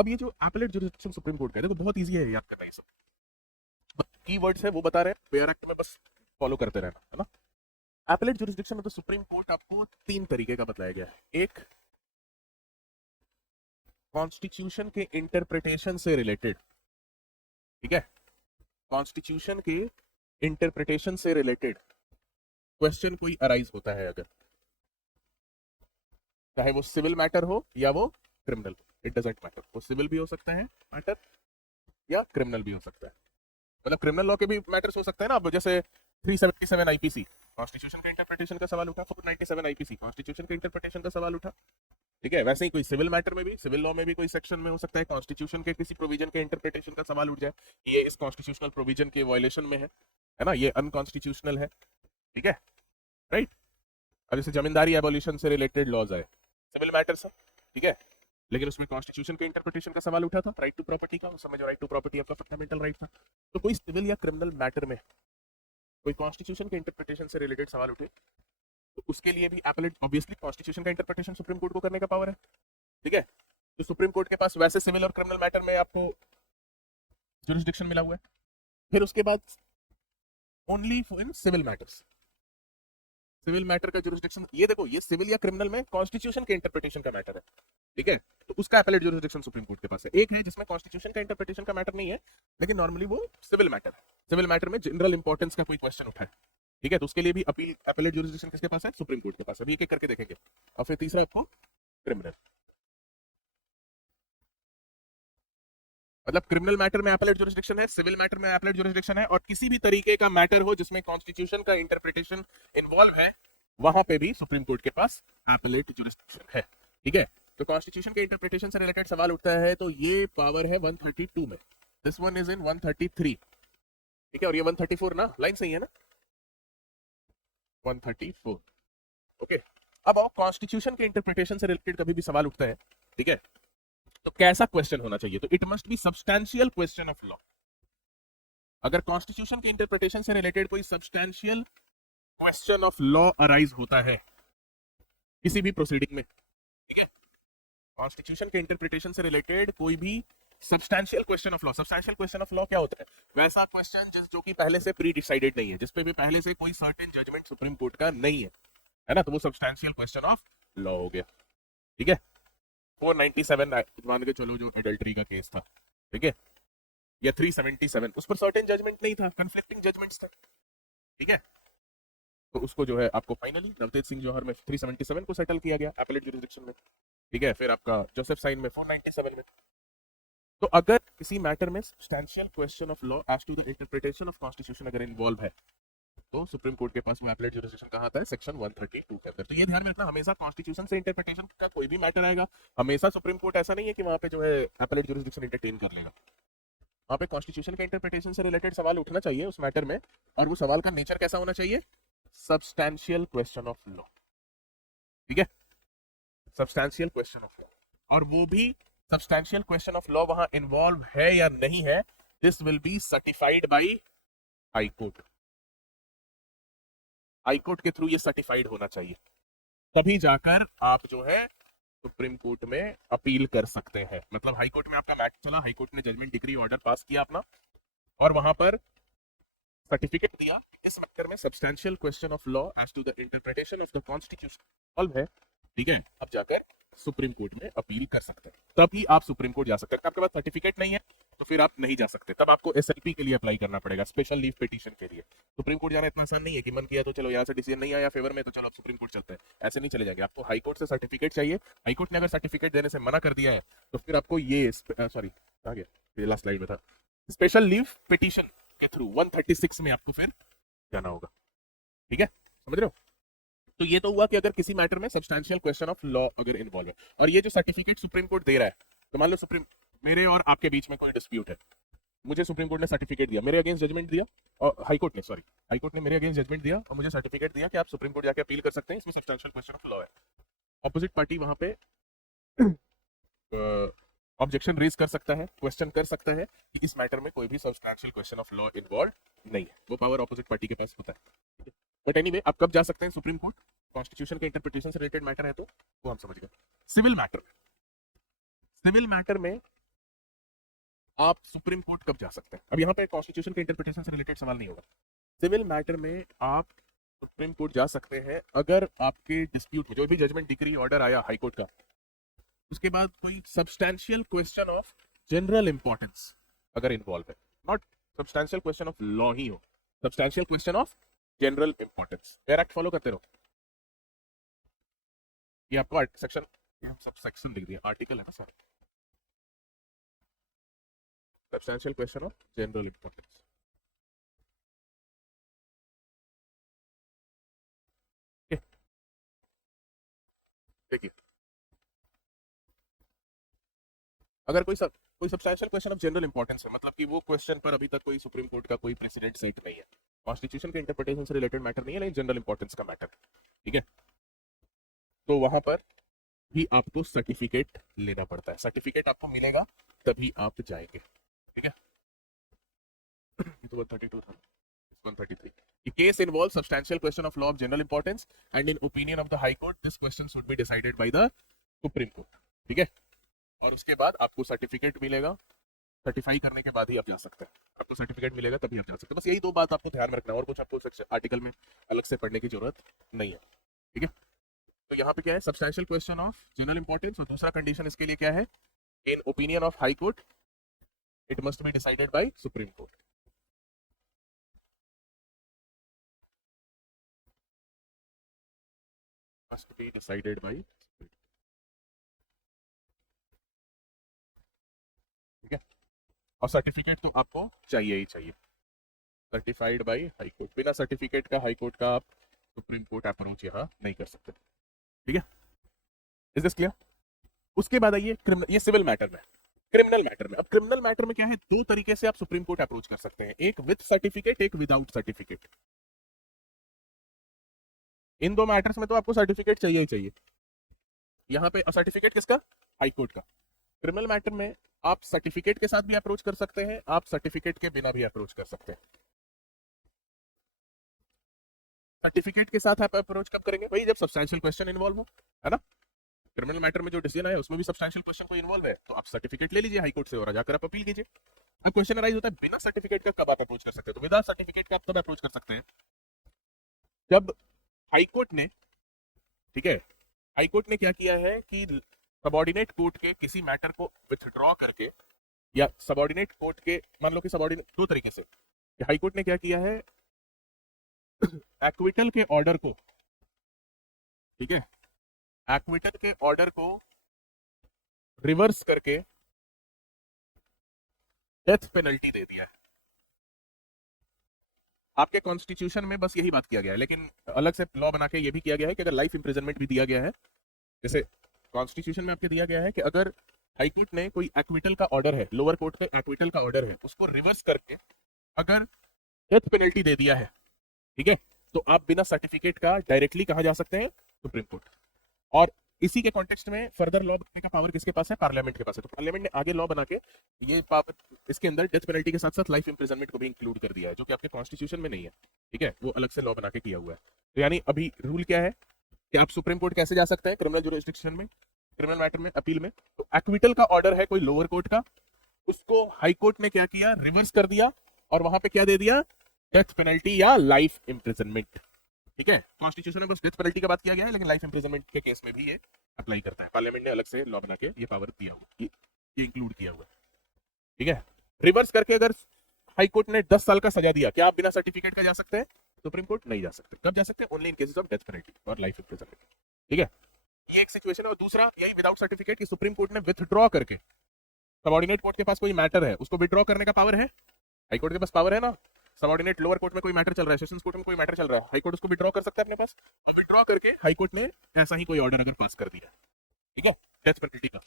अब ये जो एपेलेट जुरिस्डिक्शन सुप्रीम कोर्ट का है, देखो बहुत इजी है याद करना, ये सब कीवर्ड्स है वो बता रहे हैं, बेयर एक्ट में बस फॉलो करते रहना है ना। Appellate jurisdiction of the supreme court आपको 3 तरीके का बताया गया है। एक कॉन्स्टिट्यूशन के इंटरप्रिटेशन से रिलेटेड, ठीक है, कॉन्स्टिट्यूशन के इंटरप्रिटेशन से रिलेटेड क्वेश्चन कोई अराइज होता है अगर, चाहे वो सिविल मैटर हो या वो क्रिमिनल, इट डजंट मैटर, वो सिविल भी हो सकता है मैटर या क्रिमिनल भी हो सकता है। मतलब क्रिमिनल लॉ के भी मैटर्स हो सकते हैं ना, अब जैसे 377 आईपीसी कॉन्स्टिट्यूशन का इंटरप्रिटेशन का सवाल उठा, 497 आईपीसी कॉन्स्टिट्यूशन का इंटरप्रिटेशन का सवाल उठा, ठीक है। वैसे ही कोई सिविल मैटर में भी, सिविल लॉ में भी कोई सेक्शन में हो सकता है कॉन्स्टिट्यूशन के किसी प्रोविजन के इंटरप्रिटेशन का सवाल उठ जाए, ये इस कॉन्स्टिट्यूशनल प्रोविजन के वायलेशन में है ना, ये अनकॉन्स्टिट्यूशनल है, ठीक है, राइट। अब जैसे जमींदारी एबोलिशन से रिलेटेड लॉज आए, सिविल मैटर्स है, ठीक है, लेकिन उसमें कॉन्स्टिट्यूशन के इंटरप्रिटेशन का सवाल उठा था, राइट टू प्रॉपर्टी का, उस समय जो राइट टू प्रॉपर्टी आपका फंडामेंटल राइट था। तो कोई सिविल या क्रिमिनल मैटर में कोई कॉन्स्टिट्यूशन के इंटरप्रिटेशन से रिलेटेड सवाल उठे, तो उसके लिए भी एपेलेट, ऑब्वियसली कॉन्स्टिट्यूशन का इंटरप्रिटेशन सुप्रीम कोर्ट को करने का पावर है, ठीक है। तो सुप्रीम कोर्ट के पास वैसे सिविल और क्रिमिनल मैटर में आपको जुरिस्डिक्शन मिला हुआ है। फिर उसके बाद only in civil matters, civil matter का जुरिस्डिक्शन, ये देखो ये सिविल या क्रिमिनल में कॉन्स्टिट्यूशन के इंटरप्रिटेशन का मैटर है, ठीक है, तो उसका एपेलेट जुरिस्डिक्शन सुप्रीम कोर्ट के पास है। एक है जिसमें कॉन्स्टिट्यूशन का इंटरप्रिटेशन का मैटर नहीं है, लेकिन नॉर्मली वो सिविल मैटर है, सिविल मैटर में जनरल इंपॉर्टेंस का कोई क्वेश्चन उठा है, ठीक है, तो उसके लिए भी अपील एपेलेट जुरिस्डिक्शन किसके पास है, सुप्रीम कोर्ट के पास है। अभी एक एक करके देखेंगे। और फिर तीसरा आपको क्रिमिनल, मतलब क्रिमिनल मैटर में एपेलेट जुरिस्डिक्शन है, सिविल मैटर में एपेलेट जुरिस्डिक्शन है, और किसी भी तरीके का मैटर हो जिसमें कॉन्स्टिट्यूशन का इंटरप्रिटेशन इन्वॉल्व है, वहां पे भी सुप्रीम कोर्ट के पास एपेलेट जुरिस्डिक्शन है, ठीक है। तो कॉन्स्टिट्यूशन के इंटरप्रिटेशन से रिलेटेड सवाल उठता है तो ये पावर है 132 में, दिस वन इज इन 133, ठीक है, और ये 134 ना, लाइन सही है ना, 134, ओके। अब आओ कॉन्स्टिट्यूशन के इंटरप्रिटेशन से रिलेटेड कभी भी सवाल उठता है, ठीक है, तो कैसा क्वेश्चन होना चाहिए, तो it must be substantial question of law. अगर कॉन्स्टिट्यूशन के इंटरप्रिटेशन से रिलेटेड कोई substantial question of law arise होता है किसी भी प्रोसीडिंग में, ठीक है, कॉन्स्टिट्यूशन के इंटरप्रिटेशन से रिलेटेड कोई भी substantial question of law, substantial question of law क्या होता है, वैसा क्वेश्चन जो कि पहले से प्री डिसाइडेड नहीं है, जिसपे भी पहले से कोई सर्टेन जजमेंट सुप्रीम कोर्ट का नहीं है ना, तो वो सब्सटैंशियल क्वेश्चन ऑफ लॉ हो गया, ठीक है। 497 मान के चलो जो एडल्ट्री का केस था, ठीक है, या 377 उस पर सर्टेन जजमेंट नहीं था, कन्फ्लिक्टिंग जजमेंट्स थे, ठीक है, तो उसको जो है आपको फाइनली नवतेज सिंह जौहर में 377 को सेटल किया गया एपेलेट जुरिस्डिक्शन में, ठीक है, फिर आपका जोसेफ साइन में 497 में। तो अगर किसी मैटर में substantial question of law as to the interpretation of constitution अगर इन्वॉल्व है, तो सुप्रीम कोर्ट के पास वो एपेलेट जुरिस्डिक्शन कहाँ आता है, सेक्शन 132 के अंदर। तो ये ध्यान में रखना, हमेशा कॉन्स्टिट्यूशन से इंटरप्रिटेशन का कोई भी मैटर आएगा, हमेशा सुप्रीम कोर्ट ऐसा नहीं है कि वहां पे जो है एपेलेट जुरिस्डिक्शन एंटरटेन कर लेगा, वहां पे कॉन्स्टिट्यूशन के इंटरप्रिटेशन से रिलेटेड सवाल उठना चाहिए उस मैटर में, और वो सवाल का नेचर कैसा होना चाहिए, सब्सटैंशियल क्वेश्चन ऑफ लॉ, ठीक है, सब्सटैंशियल क्वेश्चन ऑफ लॉ, और वो भी सब्सटैंशियल क्वेश्चन ऑफ लॉ वहां इन्वॉल्व है या नहीं है, this will be certified by high court, high court के थ्रू ये सर्टिफाइड होना चाहिए, तभी जाकर आप जो है सुप्रीम कोर्ट में अपील कर सकते हैं। मतलब हाई कोर्ट में आपका मैटर चला, हाई कोर्ट ने जजमेंट डिग्री ऑर्डर पास किया अपना, और वहां पर सर्टिफिकेट दिया, इस मैटर में substantial question of law as to the interpretation of the constitution solve है, ठीक है, अब जाकर सुप्रीम कोर्ट में अपील कर सकते हैं, तभी आप सुप्रीम कोर्ट जा सकते हैं। आपके पास सर्टिफिकेट नहीं है तो फिर आप नहीं जा सकते, तब आपको एसएलपी के लिए अप्लाई करना पड़ेगा, स्पेशल लीव पिटीशन के लिए। सुप्रीम कोर्ट जाना इतना आसान नहीं है कि मन किया तो चलो यहाँ से डिसीजन नहीं आया फेवर में तो चलो अब सुप्रीम कोर्ट चलते हैं, ऐसे नहीं चले जाएंगे, आपको हाई कोर्ट से सर्टिफिकेट चाहिए। हाई कोर्ट ने अगर सर्टिफिकेट देने से मना कर दिया है तो फिर आपको ये सॉरी आ गया, ये लास्ट स्लाइड में था, स्पेशल लीव पिटीशन के थ्रू 136 में आपको फिर जाना होगा, ठीक है, समझ रहे हो। तो ये तो हुआ कि अगर किसी मैटर में सब्सटैंशियल क्वेश्चन ऑफ लॉ अगर इन्वॉल्व है, और ये जो सर्टिफिकेट सुप्रीम कोर्ट दे रहा है, तो मान लो सुप्रीम, मेरे और आपके बीच में कोई डिस्प्यूट है, मुझे सुप्रीम कोर्ट ने सर्टिफिकेट दिया, मेरे अगेंस्ट जजमेंट दिया, और हाई कोर्ट ने, सॉरी हाई कोर्ट ने मेरे अगेंस्ट जजमेंट दिया और मुझे सर्टिफिकेट दिया कि आप सुप्रीम कोर्ट जाके अपील कर सकते हैं, इसमें सब्सटैंशियल क्वेश्चन ऑफ लॉ है। ऑपोजिट पार्टी वहां पे ऑब्जेक्शन रेज कर सकता है, क्वेश्चन कर सकता है कि इस मैटर में कोई भी substantial question of law involve नहीं है, वो पावर ऑपोजिट पार्टी के पास होता है। बट एनीवे, आप कब जा सकते हैं सुप्रीम कोर्ट, कॉन्स्टिट्यूशन के इंटरप्रिटेशन से रिलेटेड मैटर है तो वो हम समझ गए। सिविल मैटर, सिविल मैटर में आप सुप्रीम कोर्ट कब जा सकते हैं? अब यहाँ पे कॉन्स्टिट्यूशन के इंटरप्रिटेशन से रिलेटेड सवाल नहीं होगा। सिविल मैटर में आप सुप्रीम कोर्ट जा सकते हैं अगर आपके डिस्प्यूट में जो भी जजमेंट डिक्री ऑर्डर आया हाई कोर्ट का, उसके बाद कोई substantial question of general importance अगर इन्वॉल्व है, not substantial question of law ही हो, substantial question of general importance. Fair act follow करते रहो। ये आपको सेक्शन, सब सेक्शन लिख दिया, आर्टिकल है ना sir. Substantial question of general importance. देखिए, अगर कोई substantial question of general importance है, मतलब कि वो क्वेश्चन पर अभी तक कोई सुप्रीम कोर्ट का कोई प्रेसिडेंट सेट नहीं है, कॉन्स्टिट्यूशन के इंटरप्रिटेशन से रिलेटेड मैटर नहीं है, लेकिन जनरल इंपॉर्टेंस का मैटर, ठीक है, तो वहां पर भी आपको सर्टिफिकेट लेना पड़ता है। सर्टिफिकेट आपको मिलेगा तभी आप जाएंगे, ठीक है। ये तो 132 था, 133। The case involves substantial question of law of general importance and in opinion of the High Court, this question should be decided by the Supreme Court, ठीक है। और उसके बाद आपको सर्टिफिकेट मिलेगा, सर्टिफाई करने के बाद ही आप जा सकते हैं, आपको सर्टिफिकेट मिलेगा तभी आप जा सकते हैं। बस यही दो बात आपको ध्यान में रखना है, और कुछ आपको आर्टिकल में अलग से पढ़ने की जरूरत नहीं है, ठीक है। तो यहाँ पे क्या है, substantial question of general importance, और दूसरा कंडीशन इसके लिए क्या है, in opinion of high court it must be decided by supreme court. must be decided by, ठीक है। और सर्टिफिकेट तो आपको चाहिए ही चाहिए, सर्टिफाइड बाय हाई कोर्ट। बिना सर्टिफिकेट का हाई कोर्ट का आप सुप्रीम कोर्ट अप्रोच यहाँ नहीं कर सकते, ठीक है। Is this clear? उसके बाद आइए क्रिमिनल, ये सिविल मैटर में। क्रिमिनल मैटर में, अब क्रिमिनल मैटर में क्या है, दो तरीके से आप सुप्रीम कोर्ट अप्रोच कर सकते हैं, एक विद सर्टिफिकेट, एक विदाउट सर्टिफिकेट। इन दो मैटर्स में तो आपको सर्टिफिकेट चाहिए ही चाहिए। यहाँ पे सर्टिफिकेट किसका? हाई कोर्ट का। क्रिमिनल मैटर में आप सर्टिफिकेट के साथ भी अप्रोच कर सकते हैं, आप सर्टिफिकेट के बिना भी अप्रोच कर सकते हैं। सर्टिफिकेट के साथ आप अप्रोच कब करेंगे भाई? जब सब्सटैंशियल क्वेश्चन इन्वॉल्व हो, है ना। क्रिमिनल मैटर में जो डिसीजन है उसमें भी सब्सटैंशियल क्वेश्चन को इन्वॉल्व है, तो आप सर्टिफिकेट ले लीजिए हाई कोर्ट से और जाकर आप अपील कीजिए। अब क्वेश्चन अराइज होता है बिना सर्टिफिकेट का कब आप अप्रोच कर सकते हैं? तो विदाउट सर्टिफिकेट का आप तब अप्रोच कर सकते हैं जब हाई कोर्ट ने, ठीक है, हाई कोर्ट ने क्या किया है कि सबऑर्डिनेट कोर्ट के किसी मैटर को विथड्रॉ करके, या सबऑर्डिनेट कोर्ट के, मान लो कि सबऑर्डिनेट दो तरीके से, हाई कोर्ट ने क्या किया है, एक्विटल के ऑर्डर को, ठीक है, एक्विटल के ऑर्डर को रिवर्स करके डेथ पेनल्टी दे दिया है। आपके कॉन्स्टिट्यूशन में बस यही बात किया गया है, लेकिन अलग से लॉ बना के ये भी किया गया है कि अगर लाइफ इंप्रिजनमेंट भी दिया गया है, जैसे कॉन्स्टिट्यूशन में आपके दिया गया है कि अगर हाई कोर्ट ने कोई एक्विटल का ऑर्डर है, लोअर कोर्ट का एक्विटल का ऑर्डर है, उसको रिवर्स करके अगर डेथ पेनल्टी दे दिया है, ठीक है, तो आप बिना सर्टिफिकेट का डायरेक्टली कहा जा सकते हैं सुप्रीम कोर्ट। और इसी के कॉन्टेक्स्ट में फर्दर लॉ बनाने का पावर किसके पास है? पार्लियामेंट के पास है। तो पार्लियामेंट ने आगे लॉ बना के ये पावर, इसके अंदर डेथ पेनल्टी के साथ साथ लाइफ इंप्रिजनमेंट को भी इंक्लूड कर दिया है, जो कि आपके कॉन्स्टिट्यूशन में नहीं है, ठीक है, वो अलग से लॉ बना के किया हुआ है। तो यानी अभी रूल क्या है कि आप सुप्रीम कोर्ट कैसे जा सकते हैं क्रिमिनल जुरिस्डिक्शन में, क्रिमिनल मैटर में, अपील में। तो एक्विटल का ऑर्डर है कोई लोअर कोर्ट का, उसको हाई कोर्ट ने क्या किया, रिवर्स कर दिया, और वहां पे क्या दे दिया, डेथ पेनल्टी या लाइफ इंप्रिजनमेंट, ठीक है। कॉन्स्टिट्यूशन में बस डेथ पेनल्टी का बात किया गया है, लेकिन लाइफ इंप्रिजनमेंट के केस में भी ये अप्लाई करता है। पार्लियामेंट ने अलग से लॉ बना के ये पावर दिया हुआ, ये इंक्लूड किया हुआ है, ठीक है। रिवर्स करके अगर हाई कोर्ट ने 10 साल का सजा दिया, क्या आप बिना सर्टिफिकेट का जा सकते हैं सुप्रीम कोर्ट? नहीं जा सकते। कब जा सकते हैं? Only in cases of death penalty और लाइफ इंप्रिजनमेंट, ठीक है। ये एक सिचुएशन है। और दूसरा यही विदाउट सर्टिफिकेट की सुप्रीम कोर्ट ने विथड्रॉ करके, सबऑर्डिनेट कोर्ट के पास कोई मैटर है उसको विथड्रॉ करने का पावर है, हाई कोर्ट के पास पावर है ना। सबऑर्डिनेट लोअर कोर्ट में कोई मैटर चल रहा है, सेशंस कोर्ट में कोई मैटर चल रहा है, हाई कोर्ट उसको विथड्रॉ कर सकता है अपने पास। विथड्रॉ करके हाई कोर्ट ने ऐसा ही कोई ऑर्डर अगर पास कर दिया, ठीक है, डेथ पेनल्टी का,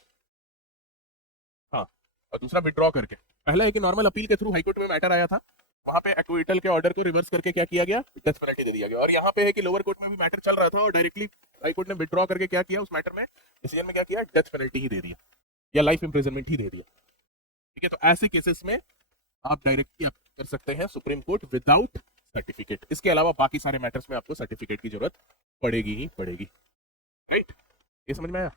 हाँ। और दूसरा विथड्रॉ करके, पहला है कि नॉर्मल अपील के थ्रू हाई कोर्ट में मैटर आया था, वहां पे एक्विटल के ऑर्डर को रिवर्स करके क्या किया गया, डेथ पेनल्टी दे दिया गया। और यहाँ पे है कि लोअर कोर्ट में भी मैटर चल रहा था और डायरेक्टली हाई कोर्ट ने विथड्रॉ करके क्या किया, उस मैटर में डिसीजन में क्या किया, डेथ पेनल्टी ही दे दिया या लाइफ इंप्रिजनमेंट ही दे दिया, ठीक है। तो ऐसे केसेस में आप डायरेक्टली कर सकते हैं सुप्रीम कोर्ट विदाउट सर्टिफिकेट। इसके अलावा बाकी सारे मैटर्स में आपको सर्टिफिकेट की जरूरत पड़ेगी ही पड़ेगी, राइट। ये समझ में आया,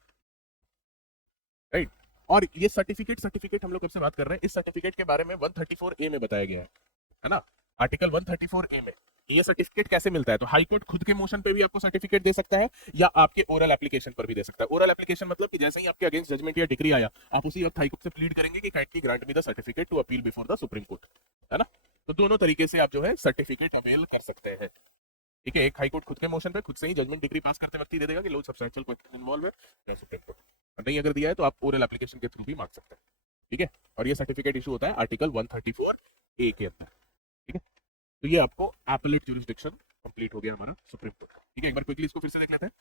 राइट। और ये सर्टिफिकेट हम लोग कब से बात कर रहे हैं, इस सर्टिफिकेट के बारे में 134A में बताया गया है ना, आर्टिकल 134A में। ये सर्टिफिकेट कैसे मिलता है, तो हाई कोर्ट खुद के मोशन पे भी आपको सर्टिफिकेट दे सकता है या आपके ओरल एप्लीकेशन पर भी दे सकता है। ओरल एप्लीकेशन मतलब कि जैसे ही आपके अगेंस्ट जजमेंट या डिग्री आया, आप उसी वक्त हाई कोर्ट से प्लीड करेंगे कि kindly grant me the certificate to appeal before the supreme court, है ना। तो दोनों तरीके से आप जो है सर्टिफिकेट अवेल कर सकते हैं, ठीक है। एक हाई कोर्ट खुद के मोशन पे खुद से ही जजमेंट डिग्री पास करते वक्त ही दे देगा कि लो सब्सटेंशियल क्वेश्चन इन्वॉल्व है या सुप्रीम कोर्ट, और नहीं अगर दिया है तो आप ओरल एप्लीकेशन के थ्रू भी मांग सकते हैं, ठीक है। और ये सर्टिफिकेट इशू होता है आर्टिकल 134A के अंदर, ठीक है। तो ये आपको एपेलेट ज्यूरिसडिक्शन कंप्लीट हो गया हमारा सुप्रीम कोर्ट, ठीक है। एक बार क्विकली इसको फिर से देख लेते हैं।